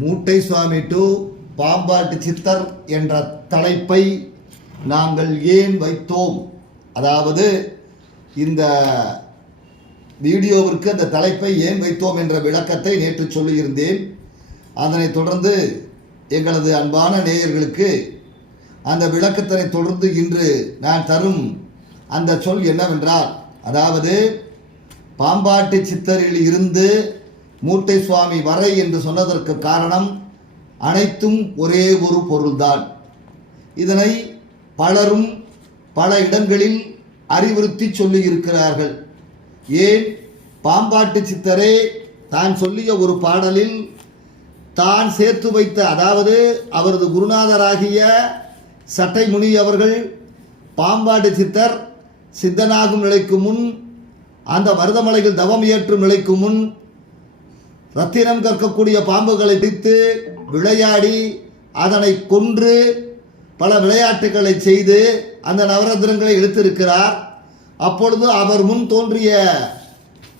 மூட்டை சுவாமி டு பாம்பாட்டு சித்தர் என்ற தலைப்பை நாங்கள் ஏன் வைத்தோம்? அதாவது இந்த வீடியோவிற்கு அந்த தலைப்பை ஏன் வைத்தோம் என்ற விளக்கத்தை நேற்று சொல்லியிருந்தேன். அதனைத் தொடர்ந்து எங்களது அன்பான நேயர்களுக்கு அந்த விளக்கத்தினை தொடர்ந்து இன்று நான் தரும் அந்த சொல் என்னவென்றால் அதாவது பாம்பாட்டு சித்தரில் இருந்து மூட்டை சுவாமி வரை என்று சொன்னதற்கு காரணம் அனைத்தும் ஒரே ஒரு பொருள்தான். இதனை பலரும் பல இடங்களில் அறிவுறுத்தி சொல்லியிருக்கிறார்கள். ஏன்? பாம்பாட்டு சித்தரே தான் சொல்லிய ஒரு பாடலில் தான் சேர்த்து வைத்த அதாவது அவரது குருநாதராகிய சட்டைமுனி அவர்கள் பாம்பாட்டு சித்தர் சித்தனாகும் நிலைக்கு முன் அந்த மருதமலையில் தவம் ஏற்றும் நிலைக்கு முன் ரத்தினம் கற்கக்கூடிய பாம்புகளை பிடித்து விளையாடி அதனை கொன்று பல விளையாட்டுகளை செய்து அந்த நவரத்னங்களை இழுத்திருக்கிறார் அப்பொழுது அவர் முன் தோன்றிய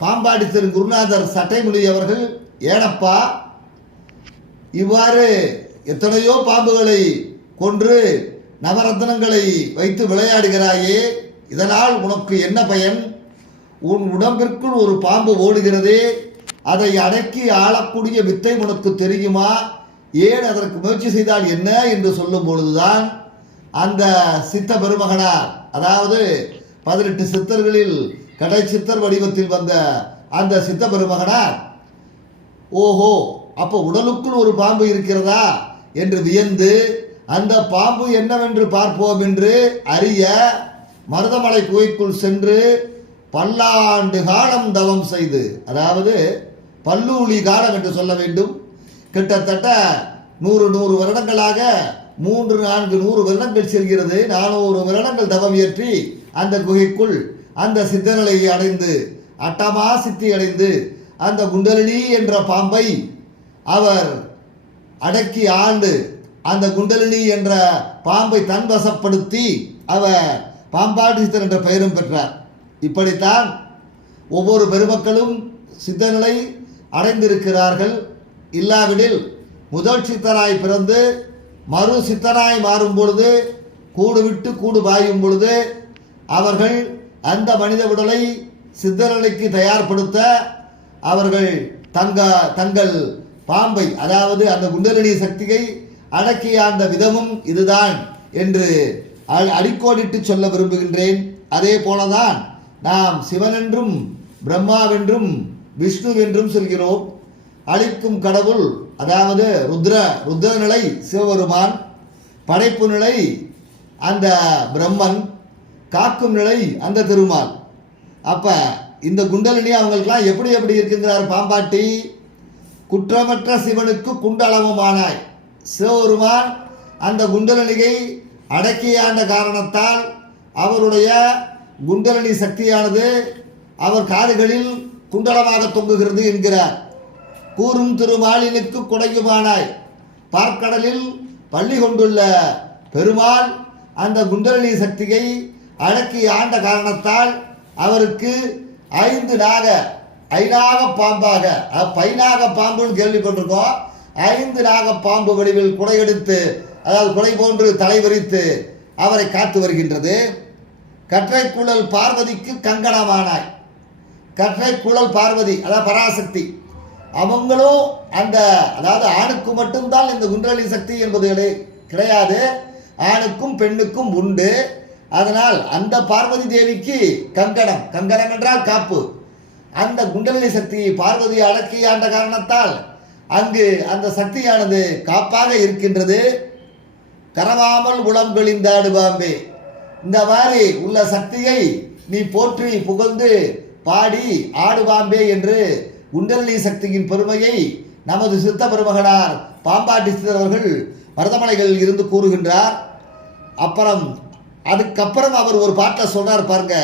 பாம்பாடி திரு குருநாதர் சட்டைமொழி அவர்கள் ஏனப்பா இவ்வாறு எத்தனையோ பாம்புகளை கொன்று நவரத்னங்களை வைத்து விளையாடுகிறாயே இதனால் உனக்கு என்ன பயன்? உன் உடம்பிற்குள் ஒரு பாம்பு ஓடுகிறது அதை அடக்கி ஆளக்கூடிய வித்தை உனக்கு தெரியுமா? ஏன் அதற்கு முயற்சி செய்தால் என்ன என்று சொல்லும் பொழுதுதான் அந்த சித்த பெருமகனார் அதாவது பதினெட்டு சித்தர்களில் கடை சித்தர் வடிவத்தில் வந்த அந்த சித்த பெருமகனார் ஓஹோ அப்போ உடலுக்குள் ஒரு பாம்பு இருக்கிறதா? என்று வியந்து அந்த பாம்பு என்னவென்று பார்ப்போம் என்று அறிய மருதமலை குகைக்குள் சென்று பல்லாண்டு காலம் தவம் செய்து அதாவது பல்லூலி காலம் என்று சொல்ல வேண்டும். கிட்டத்தட்ட நூறு நூறு வருடங்களாக மூன்று நான்கு நூறு வருடங்கள் செல்கிறது. நானூறு வருடங்கள் தவம் இயற்றி அந்த குகைக்குள் அந்த சித்தநிலையை அடைந்து அட்டமா சித்தி அடைந்து அந்த குண்டலினி என்ற பாம்பை அவர் அடக்கி ஆண்டு அந்த குண்டலினி என்ற பாம்பை தன்வசப்படுத்தி அவர் பாம்பாட்டு சித்தர் என்ற பெயரும் பெற்றார். இப்படித்தான் ஒவ்வொரு பெருமக்களும் சித்தநிலை அடைந்திருக்கிறார்கள். இல்லாவிடில் முதல் சித்தராய் பிறந்து மறு சித்தராய் மாறும் பொழுது கூடு விட்டு கூடு பாயும் பொழுது அவர்கள் அந்த மனித உடலை சித்தரனைக்கு தயார்படுத்த அவர்கள் தங்க தங்கள் பாம்பை அதாவது அந்த குண்டலினி சக்தியை அடக்கிய அந்த விதமும் இதுதான் என்று அடிக்கோடிட்டு சொல்ல விரும்புகின்றேன். அதே போலதான் நாம் சிவனென்றும் பிரம்மாவென்றும் விஷ்ணு என்றும் சொல்கிறோம். அழிக்கும் கடவுள் அதாவது ருத்ர ருத்ர நிலை சிவபெருமான் படைப்பு நிலை அந்த பிரம்மன் காக்கும் நிலை அந்த திருமால். அப்போ இந்த குண்டலினி அவங்களுக்கெல்லாம் எப்படி எப்படி இருக்குங்கிறார் பாம்பாட்டி. குற்றமற்ற சிவனுக்கு குண்டளவுமானாய் சிவபெருமான் அந்த குண்டலினியை அடக்கியாண்ட காரணத்தால் அவருடைய குண்டலினி சக்தியானது அவர் காதுகளில் குண்டலமாக தொங்குகிறது என்கிறார். கூறும் திருமாலினுக்கு குடையுமானாய். பார்க்கடலில் பள்ளி கொண்டுள்ள பெருமாள் அந்த குண்டலினி சக்தியை அடக்கி ஆண்ட காரணத்தால் அவருக்கு ஐந்து நாக ஐநாக பாம்பாக அஹ், பைநாக பாம்புன்னு கேள்விப்பட்டிருக்கோம் ஐந்து நாக பாம்பு வடிவில் குடையெடுத்து அதாவது குடை போன்று தலைவரித்து அவரை காத்து வருகின்றது. கற்றைக்குழல் பார்வதிக்கு கங்கணமானாய். கற்றை குழல் பார்வதி அதாவது பராசக்தி. அவங்களும் அந்த அதாவது ஆணுக்கு மட்டும்தான் இந்த குண்டலி சக்தி என்பது கிடை- கிடையாது. ஆணுக்கும் பெண்ணுக்கும் உண்டு. அதனால் அந்த பார்வதி தேவிக்கு கங்கணம். கங்கணம் என்றால் காப்பு. அந்த குண்டலினி சக்தியை பார்வதி அடக்கியாண்ட காரணத்தால் அங்கு அந்த சக்தியானது காப்பாக இருக்கின்றது. கரவாமல் உளம் கழிந்தாடு பாம்பே இந்த மாதிரி உள்ள சக்தியை நீ போற்றி புகழ்ந்து பாடி ஆடு பாம்பே என்று குண்டலினி சக்தியின் பெருமையை நமது சித்த பெருமகனார் பாம்பாட்டி சித்தர் அவர்கள் மருதமலைகளில் இருந்து கூறுகின்றார். அப்புறம் அதுக்கப்புறம் அவர் ஒரு பாட்டில் சொன்னார் பாருங்க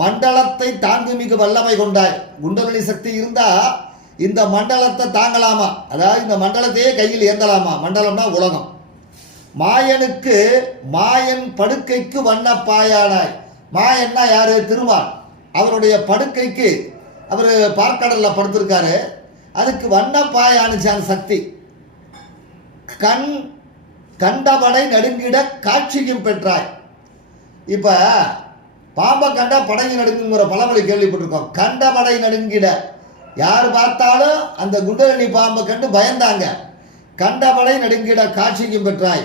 மண்டலத்தை தாங்கு மிகு வல்லமை கொண்டாய் குண்டலினி சக்தி இருந்தால் இந்த மண்டலத்தை தாங்கலாமா? அதாவது இந்த மண்டலத்தையே கையில் ஏந்தலாமா? மண்டலம்னா உலகம். மாயனுக்கு மாயன் படுக்கைக்கு வண்ணப்பாயானாய் மாயன்னா யாரு? திருமால். அவருடைய படுக்கைக்கு அவர் பார்க்கடலில் படுத்திருக்காரு. அதுக்கு வண்ணப்பாயானுச்சான் சக்தி. கண் கண்டபடை நடுங்கிட காட்சியும் பெற்றாய். இப்போ பாம்பை கண்டா படங்கி நடுங்குங்கிற பழமொழி கேள்விப்பட்டிருக்கோம். கண்டபடை நடுங்கிட. யார் பார்த்தாலும் அந்த குண்டரணி பாம்பை கண்டு பயந்தாங்க. கண்டபடை நடுங்கிட காட்சிக்கும் பெற்றாய்.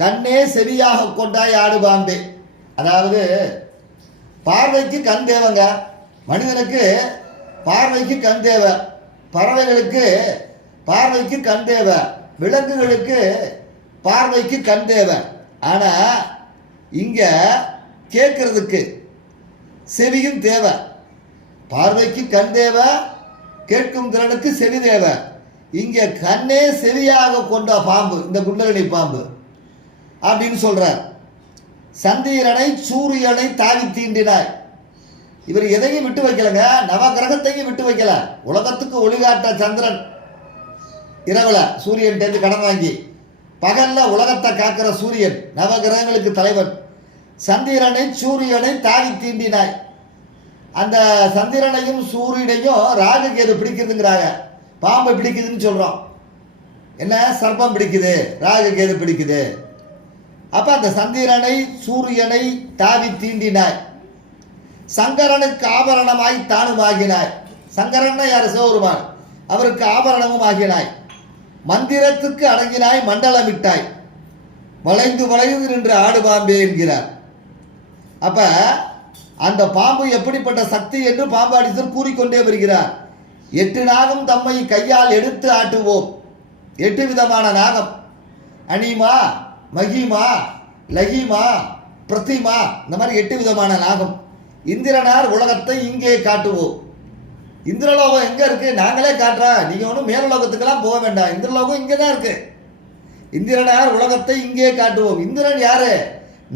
கண்ணே செவியாக கொண்டாய் ஆடு பாம்பே. அதாவது பார்வைக்கு கண் தேவைங்க. மனிதனுக்கு பார்வைக்கு கண் தேவை. பறவைகளுக்கு பார்வைக்கு கண் தேவை. விலங்குகளுக்கு பார்வைக்கு கண் தேவை. ஆனால் இங்கே கேட்குறதுக்கு செவியும் தேவை. பார்வைக்கு கண் தேவை கேட்கும் திறனுக்கு செவி தேவை. இங்கே கண்ணே செவியாக கொண்ட பாம்பு இந்த குண்டலனி பாம்பு அப்படின்னு சொல்கிறார் சந்திரனை சூரியனை தாவி தீண்டினாய். இவர் எதையும் விட்டு வைக்கலங்க. நவ கிரகத்தையும் விட்டு வைக்கல. உலகத்துக்கு ஒளிகாட்ட சந்திரன் இரவுல சூரியன்டேருந்து கடன் வாங்கி பகல்ல உலகத்தை காக்கிற சூரியன் நவ கிரகங்களுக்கு தலைவன். சந்திரனை சூரியனை தாவி தீண்டினாய். அந்த சந்திரனையும் சூரியனையும் ராகு கேது பிடிக்குதுங்கிறாங்க பாம்பை பிடிக்குதுன்னு சொல்றோம். என்ன? சர்ப்பம் பிடிக்குது. ராகு கேது பிடிக்குது. அப்போ அந்த சந்திரனை சூரியனை தாவி தீண்டினாய். சங்கரனுக்கு ஆபரணமாய் தானும் ஆகினாய் சங்கரன் யார்? சிவபெருமான். அவருக்கு ஆபரணமும் ஆகினாய். மந்திரத்துக்கு அடங்கினாய் மண்டலமிட்டாய். வளைந்து வளைந்து நின்று ஆடு பாம்பே என்கிறார். அப்போ அந்த பாம்பு எப்படிப்பட்ட சக்தி என்று பாம்பாடிசர் கூறிக்கொண்டே வருகிறார். எட்டு நாகம் தம்மை கையால் எடுத்து ஆட்டுவோம். எட்டு விதமான நாகம். அனிமா மகிமா லகிமா பிரதிமா இந்த மாதிரி எட்டு விதமான நாகம். இந்திரனார் உலகத்தை இங்கே காட்டுவோம். இந்திரலோகம் எங்கே இருக்குது நாங்களே காட்டுறோம் நீங்கள் ஒன்றும் மேலலோகத்துக்கெல்லாம் போக வேண்டாம். இந்திரலோகம் இங்கே தான் இருக்கு. இந்திரனார் உலகத்தை இங்கே காட்டுவோம். இந்திரன் யாரு?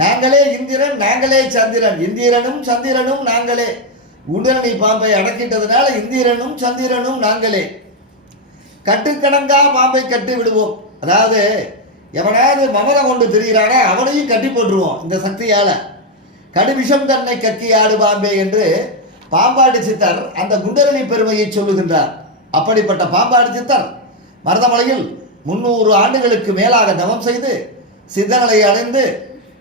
நாங்களே இந்திரன் நாங்களே சந்திரன். இந்திரனும் சந்திரனும் நாங்களே. உடனடி பாம்பை அடக்கிட்டதுனால இந்திரனும் சந்திரனும் நாங்களே. கட்டுக்கணங்கா பாம்பை கட்டி விடுவோம். அதாவது எவனாவது மமரம் கொண்டு திரிகிறானோ அவனையும் கட்டி போட்டுருவோம் இந்த சக்தியால். கடுவிஷம் தன்னை கக்கி ஆடு பாம்பே என்று பாம்பாடி சித்தர் அந்த குண்டரணி பெருமையை சொல்லுகின்றார். அப்படிப்பட்ட பாம்பாடி சித்தர் மருதமலையில் முன்னூறு ஆண்டுகளுக்கு மேலாக தவம் செய்து சித்தநிலை அடைந்து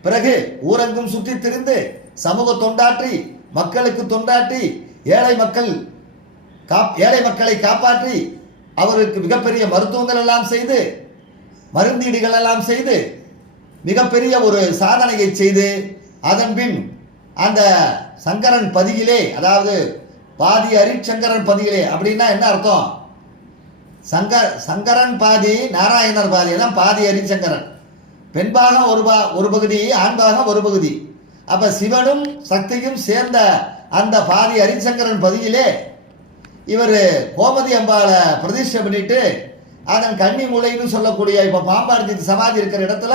பிறகு ஊரெங்கும் சுற்றித் திரிந்து சமூக தொண்டாற்றி மக்களுக்கு தொண்டாற்றி ஏழை மக்கள் காப் ஏழை மக்களை காப்பாற்றி அவருக்கு மிகப்பெரிய மருத்துவங்கள் எல்லாம் செய்து மருந்தீடுகள் எல்லாம் செய்து மிகப்பெரிய ஒரு சாதனையை செய்து அதன்பின் அந்த சங்கரன் பதியிலே அதாவது பாதி அரிச்சங்கரன் பதியிலே அப்படின்னா என்ன அர்த்தம்? சங்க சங்கரன் பாதி நாராயணர் பாதி தான் பாதி அரிச்சங்கரன் பெண்பாகம் ஒரு பா ஒரு பகுதி ஆண்பாகம் ஒரு பகுதி. அப்போ சிவனும் சக்தியும் சேர்ந்த அந்த பாதி அரிசங்கரன் பதியிலே இவர் கோமதி அம்பாவை பிரதிஷ்டை பண்ணிட்டு அதன் கன்னி மூலைன்னு சொல்லக்கூடிய இப்போ பாம்பார்த்தி சமாதி இருக்கிற இடத்துல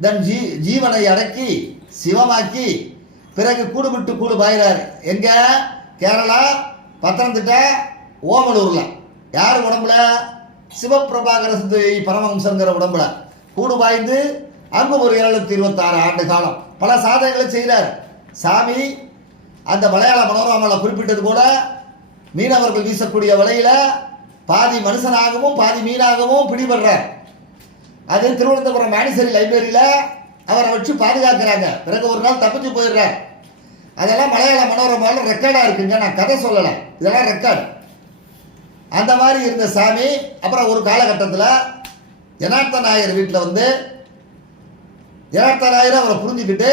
தன் ஜீ ஜீவனை அடக்கி சிவமாக்கி பிறகு கூடு விட்டு கூடு பாயிறாரு. எங்கே? கேரளா பத்தனந்திட்டா ஓமலூரில். யார் உடம்புல? சிவபிரபாகர சிந்தை பரமஹம்சங்கிற உடம்புல. கூடு பாய்ந்து அங்கு ஒரு இருநூத்தி இருபத்தாறு ஆண்டு காலம். பல சாதனைகளை செய்கிறார். சாமி அந்த மலையாள மனோரமாவில் குறிப்பிட்டது போல மீனவர்கள் வீசக்கூடிய வலையில் பாதி மனுஷனாகவும் பாதி மீனாகவும் பிடிபடுறார். அது திருவனந்தபுரம் மானிசரி லைப்ரரியில் அவரை வச்சு பாதுகாக்கிறாங்க. பிறகு ஒரு நாள் தப்பிச்சு போயிடுறார். அதெல்லாம் மலையாள மனோரமாவில் ரெக்கார்டாக இருக்குங்க. நான் கதை சொல்லலை. இதெல்லாம் ரெக்கார்டு அந்த மாதிரி இருந்த சாமி அப்புறம் ஒரு காலகட்டத்தில் ஜனார்த்த நாயர் வீட்டில் வந்து ஜனார்த்த நாயர் அவரை புரிஞ்சுக்கிட்டு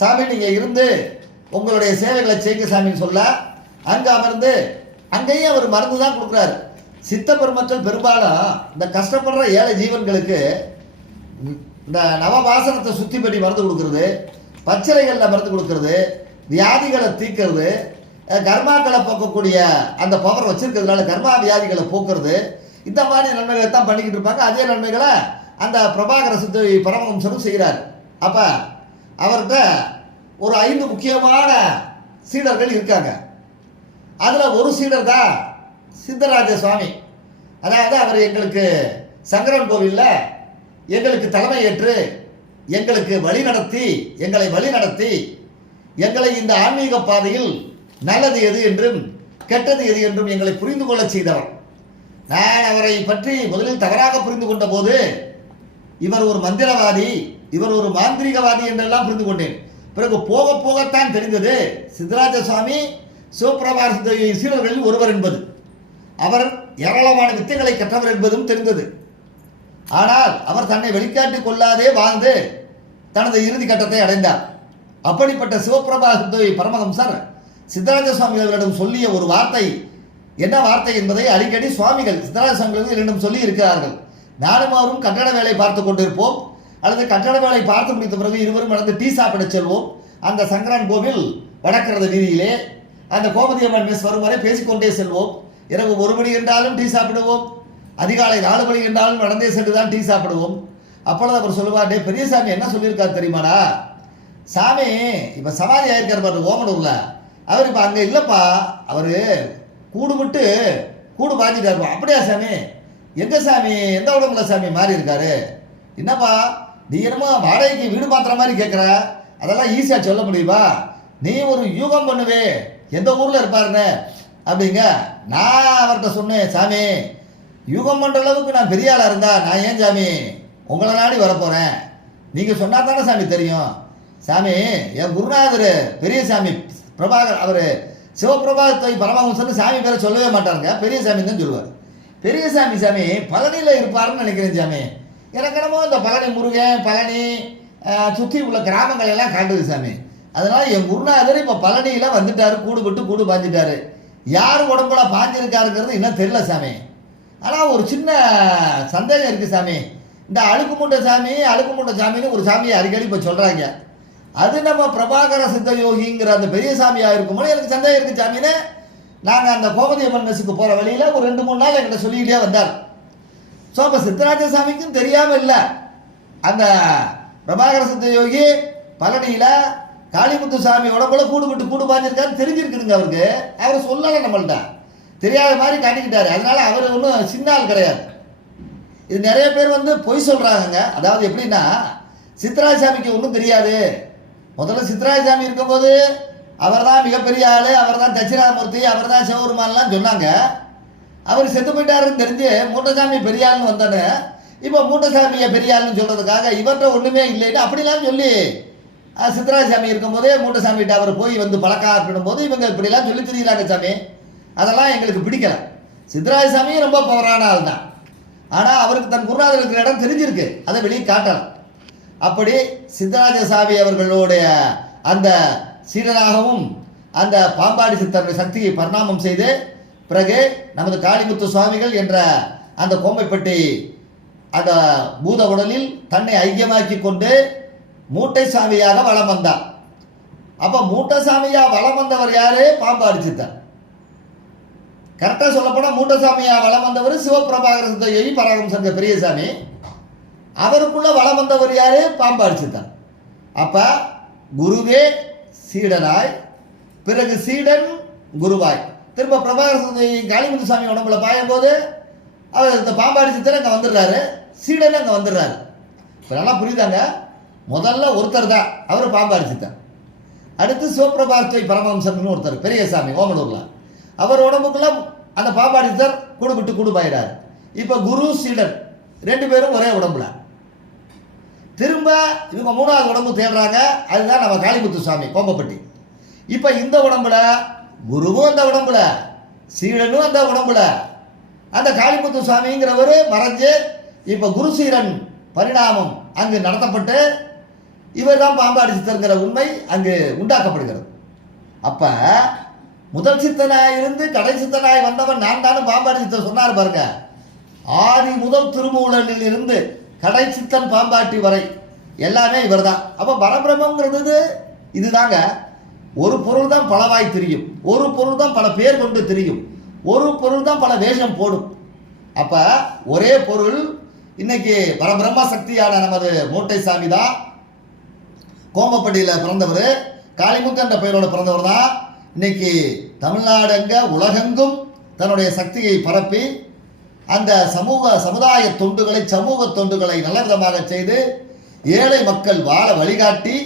சாமி நீங்கள் இருந்து உங்களுடைய சேவைகளை செய்யுங்க சாமின்னு சொல்ல அங்கே அமர்ந்து அங்கேயும் அவர் மருந்து தான் கொடுக்குறாரு. சித்த பெருமக்கள் பெரும்பாலும் இந்த கஷ்டப்படுற ஏழை ஜீவன்களுக்கு இந்த நவபாசனத்தை சுத்தி பண்ணி மருந்து கொடுக்கறது பச்சிலைகளில் மருந்து கொடுக்கறது வியாதிகளை தீக்கிறது கர்மாக்களை போக்கக்கூடிய அந்த பவர் வச்சிருக்கிறதுனால கர்மா வியாதிகளை போக்குறது இந்த மாதிரி நன்மைகளை தான் பண்ணிக்கிட்டு இருப்பாங்க. அதே நன்மைகளை அந்த பிரபாகர சித்த பரமஹம்சரும் செய்கிறார். அப்போ அவர்கிட்ட ஒரு ஐந்து முக்கியமான சீடர்கள் இருக்காங்க. அதில் ஒரு சீடர் தான் சித்தராஜ சுவாமி அதாவது அவர் எங்களுக்கு சங்கரன் கோவில்ல எங்களுக்கு தலைமை ஏற்று எங்களுக்கு வழி நடத்தி எங்களை வழி நடத்தி எங்களை இந்த ஆன்மீக பாதையில் நல்லது எது என்றும் கெட்டது எது என்றும் எங்களை புரிந்து கொள்ளச் செய்தவர். நான் அவரை பற்றி முதலில் தவறாக புரிந்து கொண்ட போது இவர் ஒரு மந்திரவாதி இவர் ஒரு மாந்திரிகவாதி என்றெல்லாம் புரிந்து கொண்டேன். பிறகு போக போகத்தான் தெரிந்தது சித்தராஜ சுவாமி சிவபிரபார சீரர்களில் ஒருவர் என்பது. அவர் ஏராளமான வித்தைகளை கற்றவர் என்பதும் தெரிந்தது. ஆனால் அவர் தன்னை வெளிக்காட்டிக் கொள்ளாதே வாழ்ந்து தனது இறுதி கட்டத்தை அடைந்தார். அப்படிப்பட்ட சிவபிரபாசுத்தோய் பரமஹம்சர் சித்தராஜ சுவாமி அவர்களிடம் சொல்லிய ஒரு வார்த்தை என்ன வார்த்தை என்பதை அடிக்கடி சுவாமிகள் சித்தராஜ சுவாமிகள் இரண்டும் சொல்லி இருக்கிறார்கள் நானும் அவரும் கட்டட வேலை பார்த்து கொண்டிருப்போம். அல்லது கட்டட வேலை பார்த்து முடித்த பிறகு இருவரும் நடந்து டீ சாப்பிட செல்வோம். அந்த சங்கரன் கோவில் வடக்கிறது வீதியிலே அந்த கோமதி அம்மன் மிஸ் வரும் வரை பேசிக்கொண்டே செல்வோம். இரவு ஒரு மணி என்றாலும் டீ சாப்பிடுவோம். அதிகாலை நாலு மணி என்றாலும் நடந்தே சென்று தான் டீ சாப்பிடுவோம். அப்பொழுது அவர் சொல்லுவார் டே பெரியசாமி என்ன சொல்லியிருக்காரு தெரியுமாடா? சாமி இப்போ சமாதி ஆயிருக்கார் பாரு ஓமனூரில். அவர் இப்போ அங்கே இல்லைப்பா. அவர் கூடு விட்டு கூடு பாஞ்சிட்டாருப்பா அப்படியா சாமி? எங்கே சாமி? எந்த உடம்புல சாமி மாறி இருக்காரு? என்னப்பா நீ என்னமோ வாடகைக்கு வீடு மாத்துற மாதிரி கேட்குற அதெல்லாம் ஈஸியாக சொல்ல முடியுமா? நீ ஒரு யூகம் பண்ணுவே. எந்த ஊரில் இருப்பாருன்னு. அப்படிங்க. நான் அவர்கிட்ட சொன்னேன் சாமி யூகம் பண்ணுற அளவுக்கு நான் பெரிய ஆளாக இருந்தா நான் ஏன் சாமி உங்களை நாடி வரப்போகிறேன் நீங்கள் சொன்னா தானே சாமி தெரியும். சாமி என் குருநாதர் பெரிய சாமி பிரபாகர் அவர் சிவபிரபாகத்தை பரமஹம்சன்னு சாமி பேரை சொல்லவே மாட்டாருங்க. பெரிய சாமி தான் சொல்லுவார். பெரிய சாமி சாமி பழனியில் இருப்பாருன்னு நினைக்கிறேன் சாமி. எனக்கு என்னமோ இந்த பழனி முருகன் பழனி சுற்றி உள்ள கிராமங்கள் எல்லாம் காட்டுது சாமி. அதனால் என் குருநாதர் இப்போ பழனியில் வந்துட்டார் கூடு விட்டு கூடு பாஞ்சிட்டாரு. யார் உடம்புல பாஞ்சிருக்காருங்கிறது இன்னும் தெரில சாமி. ஆனால் ஒரு சின்ன சந்தேகம் இருக்குது சாமி. இந்த அழுக்கு மூட்டை சாமி அழுக்கு மூட்டை சாமின்னு ஒரு சாமியை அடிக்கடி இப்போ சொல்கிறாங்க அது நம்ம பிரபாகர சித்த யோகிங்கிற அந்த பெரிய சாமியாக இருக்கும்போது எனக்கு சந்தேகம் இருக்குது சாமின்னு நாங்கள் அந்த கோமதி அம்மன் மெஸ்ஸுக்கு போகிற வழியில் ஒரு ரெண்டு மூணு நாள் எங்கிட்ட சொல்லிக்கிட்டே வந்தார். ஸோ அப்போ சித்தராஜ சாமிக்கும் தெரியாமல் இல்லை. அந்த பிரபாகர சித்த யோகி பழனியில் காளிமுத்து சாமி உடம்புல கூடு விட்டு கூடு பாஞ்சிருக்காரு தெரிஞ்சிருக்குதுங்க அவருக்கு. அவர் சொல்லலை நம்மள்ட்ட. தெரியாத மாதிரி காட்டிக்கிட்டாரு. அதனால அவர் ஒன்றும் சின்ன ஆள் கிடையாது. இது நிறைய பேர் வந்து பொய் சொல்கிறாங்கங்க அதாவது எப்படின்னா சித்ராசாமிக்கு ஒன்றும் தெரியாது. முதல்ல சித்ராசாமி இருக்கும்போது அவர் தான் மிகப்பெரிய ஆள் அவர் தான் தட்சிணாமூர்த்தி அவர் தான் சிவபெருமான்லாம் சொன்னாங்க. அவர் செத்து போயிட்டாருன்னு தெரிஞ்சு மூட்டசாமி பெரியாள்னு வந்தோன்னு இப்போ மூட்டசாமியை பெரியாள்னு சொல்கிறதுக்காக இவர்கிட்ட ஒன்றுமே இல்லைன்னு அப்படிலாம் சொல்லி அஹ், சித்தராஜ சாமி இருக்கும்போதே மூட்டசாமிகிட்ட அவர் போய் வந்து பழக்காப்பிடும் இருக்கணும் போது இவங்க இப்படிலாம் சொல்லி திரிகிறாங்க சாமி. அதெல்லாம் எங்களுக்கு பிடிக்கல. சித்தராஜ சாமியும் ரொம்ப பவரான ஆள் தான். ஆனால் அவருக்கு தன் குருநாதர் இருக்கிற இடம் தெரிஞ்சிருக்கு. அதை வெளியே காட்டலாம் அப்படி சித்தராஜ சாமி அவர்களுடைய அந்த சீடனாகவும் அந்த பாம்பாடி சித்தருடைய சக்தியை பரிணாமம் செய்து பிறகு நமது காளிமுத்து சுவாமிகள் என்ற அந்த கோம்பைப்பட்டி அந்த பூத உடலில் தன்னை ஐக்கியமாக்கி கொண்டு மூட்டை சாமியாக வளம் வந்தார் அப்ப மூட்டை சாமியா வளம் வந்தவர் யாரு? பாம்பாடி சித்தர் கரெக்டாக சொல்லப்போனால் மூட்டசாமியா வளம் வந்தவர் சிவபிரபாகர சித்த பராகம் சங்க பெரியசாமி. அவருக்குள்ள வளம் வந்தவர் யாரு? பாம்பு அடிச்சுத்தார் அப்ப குருவே சீடனாய் பிறகு சீடன் குருவாய். திரும்ப பிரபாகர சித்த காளிமுத்து சாமி உடம்புல பாயும்போது அவர் இந்த பாம்பாடி சித்தர் அங்கே வந்துடுறாரு. சீடன் அங்கே வந்துடுறாரு. இப்போ நல்லா புரியுதாங்க? முதல்ல ஒருத்தர் தான். அவர் பாம்பாடி அடுத்து சிவபிரபார்த்தை பரமஹம்சம்னு ஒருத்தர் பெரியசாமி ஓமலூர்ல அவர் உடம்புக்குள்ள அந்த பாப்பாடித்தர் கூடு விட்டு கூடு இப்போ குரு சீடன் ரெண்டு பேரும் ஒரே உடம்புல. திரும்ப இவங்க மூணாவது உடம்பு தேடுறாங்க. அதுதான் நம்ம காளிமுத்து சுவாமி கோம்பப்பட்டி இப்போ இந்த உடம்புல குருவும் அந்த உடம்புல சீடனும் அந்த உடம்புல. அந்த காளிமுத்து சுவாமிங்கிறவர் மறைஞ்சு இப்போ குரு சீரன் பரிணாமம் அங்கு நடத்தப்பட்டு இவர் தான் பாம்பாடி சித்தருங்கிற உண்மை அங்கு உண்டாக்கப்படுகிறது. அப்ப முதல் சித்தனாய் இருந்து கடை சித்தனாய் வந்தவன் நான் தானும் பாம்பாடி சித்தர் சொன்னார் பாருங்க. ஆதி முதல் திருமூலனில் இருந்து கடை சித்தன் பாம்பாட்டி வரை எல்லாமே இவர்தான். அப்போ பரபிரமங்கிறது இதுதாங்க. ஒரு பொருள் தான் பலவாய் தெரியும். ஒரு பொருள் தான் பல பேர் கொண்டு தெரியும். ஒரு பொருள் தான் பல வேஷம் போடும். அப்போ ஒரே பொருள் இன்னைக்கு பரபிரம்ம சக்தியான நமது மூட்டை சாமி தான் கோமப்பட்டியில் பிறந்தவர் காளிமுத்தன்ற பெயரோட பிறந்தவர் தான். இன்னைக்கு தமிழ்நாடுங்க உலகெங்கும் தன்னுடைய சக்தியை பரப்பி அந்த சமூக சமுதாய தொண்டுகளை சமூக தொண்டுகளை நல்ல விதமாக செய்து ஏழை மக்கள் வாழ வழிகாட்டி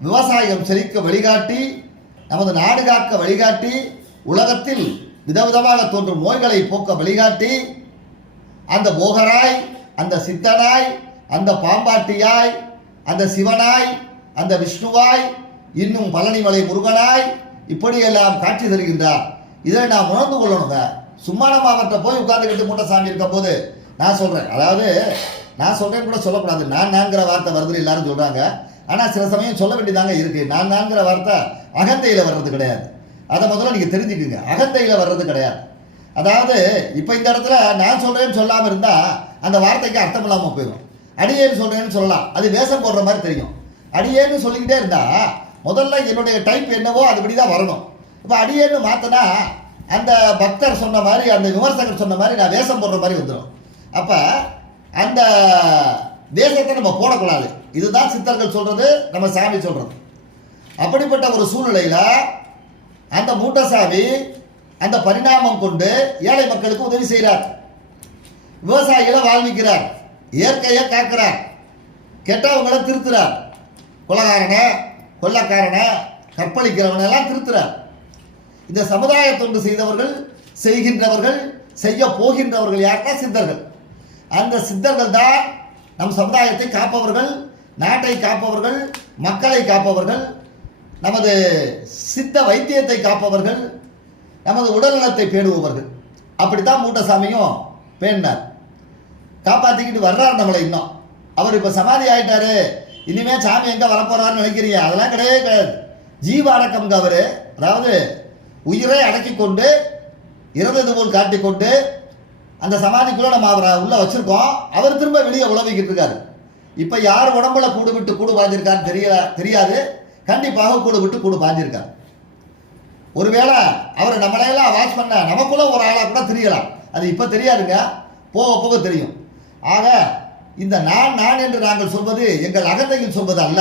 விவசாயம் செழிக்க வழிகாட்டி நமது நாடு காக்க வழிகாட்டி உலகத்தில் விதவிதமாக தோன்றும் நோய்களை போக்க வழிகாட்டி அந்த போகராய் அந்த சித்தனாய் அந்த பாம்பாட்டியாய் அந்த சிவனாய் அந்த விஷ்ணுவாய் இன்னும் பழனிமலை முருகனாய் இப்படியெல்லாம் காட்சி தருகின்றார். இதை நாம் உணர்ந்து கொள்ளணுங்க. சும்மா நம்ம அவர்கிட்ட போய் உட்கார்ந்துக்கிட்டு மூட்டை சாமி இருக்க போது நான் சொல்கிறேன் அதாவது நான் சொல்கிறேன்னு கூட சொல்லக்கூடாது. நான் நான்கிற வார்த்தை வருது எல்லாரும் சொல்கிறாங்க ஆனால் சில சமயம் சொல்ல வேண்டியதாங்க இருக்குது நான் நான்கிற வார்த்தை அகந்தையில் வர்றது கிடையாது. அதை முதல்ல நீங்கள் தெரிஞ்சுக்குங்க. அகந்தையில் வர்றது கிடையாது. அதாவது இப்போ இந்த இடத்துல நான் சொல்கிறேன்னு சொல்லாமல் இருந்தால் அந்த வார்த்தைக்கு அர்த்தம் இல்லாமல் போயிடும் அடியேன்னு சொல்கிறேன்னு சொல்லலாம். அது வேஷம் போடுற மாதிரி தெரியும். அடியேன்னு சொல்லிக்கிட்டே இருந்தா முதல்ல என்னுடைய டைப் என்னவோ அதுபடி தான் வரணும். இப்போ அடியேன்னு மாற்றினா அந்த பக்தர் சொன்ன மாதிரி அந்த விமர்சகர் சொன்ன மாதிரி நான் வேஷம் போடுற மாதிரி வந்துடும் அப்போ அந்த வேஷத்தை நம்ம போடக்கூடாது. இதுதான் சித்தர்கள் சொல்கிறது நம்ம சாமி சொல்கிறது அப்படிப்பட்ட ஒரு சூழ்நிலையில் அந்த மூட்டசாமி அந்த பரிணாமம் கொண்டு ஏழை மக்களுக்கு உதவி செய்கிறார். விவசாயிகளை வாழ்விக்கிறார் இயற்கையை காக்கிறார். கெட்டவங்களை திருத்துறார். கொலகாரனை கொள்ளக்காரனை கற்பழிக்கிறவனெல்லாம் திருத்துறார். இந்த சமுதாய தொண்டு செய்தவர்கள் செய்கின்றவர்கள் செய்ய போகின்றவர்கள் யாருன்னா சித்தர்கள். அந்த சித்தர்கள் தான் நம் சமுதாயத்தை காப்பவர்கள் நாட்டை காப்பவர்கள் மக்களை காப்பவர்கள் நமது சித்த வைத்தியத்தை காப்பவர்கள் நமது உடல்நலத்தை பேணுபவர்கள். அப்படித்தான் மூட்டசாமியும் பேணினார். காப்பாற்றிக்கிட்டு வர்றார் நம்மளை இன்னும். அவர் இப்போ சமாதி ஆயிட்டாரு. இனிமே சாமி எங்கே வரப்போறாருன்னு நினைக்கிறீங்க? அதெல்லாம் கிடையவே கிடையாது. ஜீவ கவர் அதாவது உயிரை அடக்கி கொண்டு இறந்தது போல் காட்டிக்கொண்டு அந்த சமாதிக்குள்ள நம்ம அவரை உள்ள வச்சிருக்கோம். அவர் திரும்ப வெளியே உழவிக்கிட்டு இருக்காரு. இப்போ யார் உடம்புல கூடு விட்டு கூடு பாஞ்சிருக்கான்னு தெரிய தெரியாது. கண்டிப்பாக கூடு விட்டு கூடு பாஞ்சிருக்காரு ஒருவேளை அவர் நம்மளையெல்லாம் வாட்ச் பண்ண நமக்குள்ள ஒரு ஆளாக கூட தெரியலாம். அது இப்போ தெரியாதுங்க. போக போக தெரியும். ஆக இந்த நான் நான் என்று நாங்கள் சொல்வது எங்கள் அகந்தையில் சொல்வது அல்ல.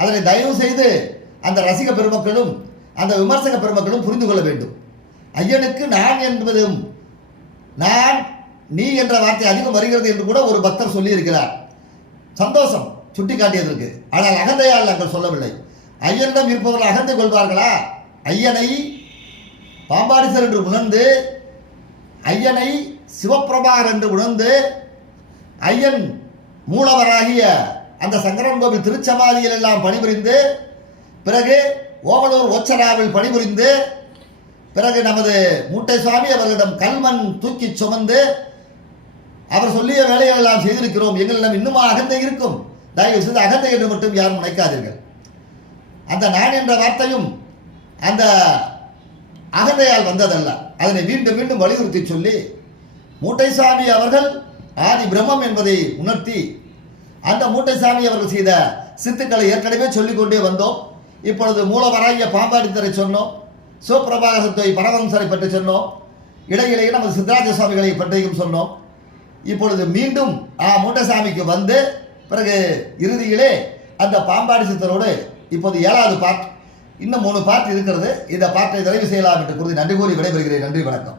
அதனை தயவு செய்து அந்த ரசிக பெருமக்களும் அந்த விமர்சக பெருமக்களும் புரிந்து கொள்ள வேண்டும். ஐயனுக்கு நான் என்பதும் நான் நீ என்ற வார்த்தை அதிகம் வருகிறது என்று கூட ஒரு பக்தர் சொல்லியிருக்கிறார். சந்தோஷம் சுட்டி காட்டியதற்கு ஆனால் அகந்தையால் நாங்கள் சொல்லவில்லை. ஐயனிடம் இருப்பவர்கள் அகந்தை கொள்வார்களா? ஐயனை பாம்பாரிசர் என்று உணர்ந்து ஐயனை சிவப்பிரபாகர் என்று உணர்ந்து ஐயன் மூலவராகிய அந்த சங்கரன் கோவில் திருச்சமாதியில் எல்லாம் பணிபுரிந்து பிறகு ஓமலூர் ஓச்சராவில் பணிபுரிந்து பிறகு நமது மூட்டை சுவாமி அவர்களிடம் கல்மண் தூக்கி சுமந்து அவர் சொல்லிய வேலைகள் எல்லாம் செய்திருக்கிறோம். எங்களிடம் இன்னும் அகந்தை இருக்கும்? தயவு செய்து அகந்தை என்று மட்டும் யாரும் நினைக்காதீர்கள். அந்த நான் என்ற வார்த்தையும் அந்த அகந்தையால் வந்ததல்ல. அதனை மீண்டும் மீண்டும் வலியுறுத்தி சொல்லி மூட்டைசாமி அவர்கள் ஆதி பிரம்மம் என்பதை உணர்த்தி அந்த மூட்டைசாமி அவர்கள் செய்த சித்துக்களை ஏற்கனவே சொல்லிக்கொண்டே வந்தோம். இப்பொழுது மூலவராகிய பாம்பாடித்தரை சொன்னோம். சிவபிரபாகரத்தை பரவம்சரை பற்றி சொன்னோம். இடையிலேயே நமது சித்தராஜ சுவாமிகளை பற்றியும் சொன்னோம். இப்பொழுது மீண்டும் ஆ மூட்டைசாமிக்கு வந்து பிறகு இறுதியிலே அந்த பாம்பாடி சித்தரோடு இப்போது ஏழாவது பார்ட் இன்னும் மூணு பார்ட் இருக்கிறது. இந்த பார்ட்டை நிறைவு செய்யலாம் என்று கூறி நன்றி கூறி விடைபெறுகிறேன். நன்றி வணக்கம்.